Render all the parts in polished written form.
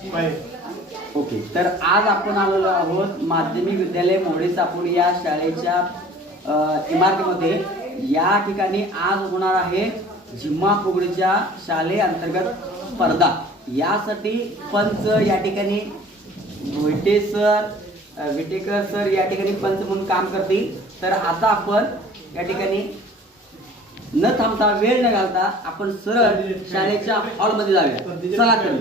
Okay, तर आज आपण आलेलो आहोत माध्यमिक विद्यालय मोडे चापूर या शाळेच्या इमारतीमध्ये. या ठिकाणी आज होणार आहे झिम्मा फुगडीच्या शालेय अंतर्गत स्पर्धा. यासाठी पंच या ठिकाणी विटेकर सर या ठिकाणी पंच म्हणून काम करतील. तर आता आपण या ठिकाणी न थांबता वेळ न घालता आपण सरळ शाळेच्या हॉलमध्ये जाऊया. चला तर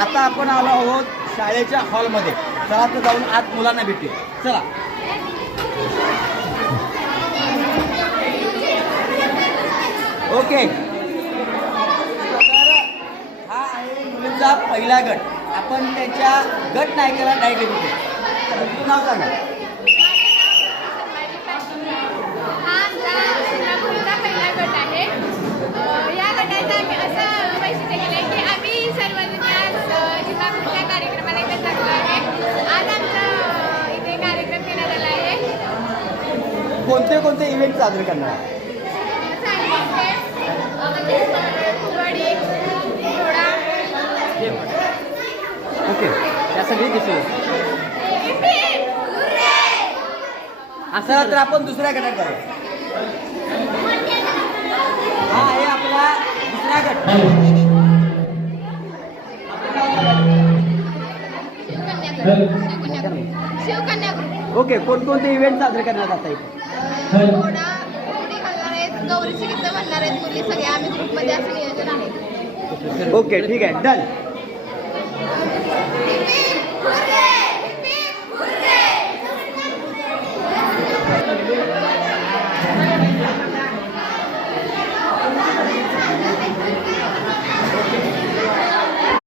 आता आपण आलो आहोत शाळेच्या हॉलमध्ये. चला तर जाऊन आज मुलांना भेटूया. चला. ओके, तर हा आहे मुलींचा पहिला गट. आपण त्याच्या गट नायकाला डायरेक्ट भेटू. तुझं नाव सांगा. पहिला गट आहे. या गटाचं आम्ही असं वैशिष्ट्य केलं आहे की आम्ही सर्वजण जिल्हापूरच्या कार्यक्रमाला एकत्र लागलो आहे. आज आमचा इथे कार्यक्रम घेण्यात आला आहे. कोणते कोणते इव्हेंट साजरे करणार आहे? फुगडी, घोडा. ओके, त्या सगळी दिसू. असं तर आपण दुसऱ्या गटात जाऊया. हा आहे आपला दुसरा गट. शिवकन्या ग्रुप. ओके, कोणकोणते इव्हेंट साजरे करण्यात आता इथे? घोडा, फुगडी घालणार आहेत, गौरीची गीतं म्हणणार आहेत मुली. सगळे आम्ही ग्रुपमध्ये असं नियोजन आहे. ओके, ठीक आहे, डन.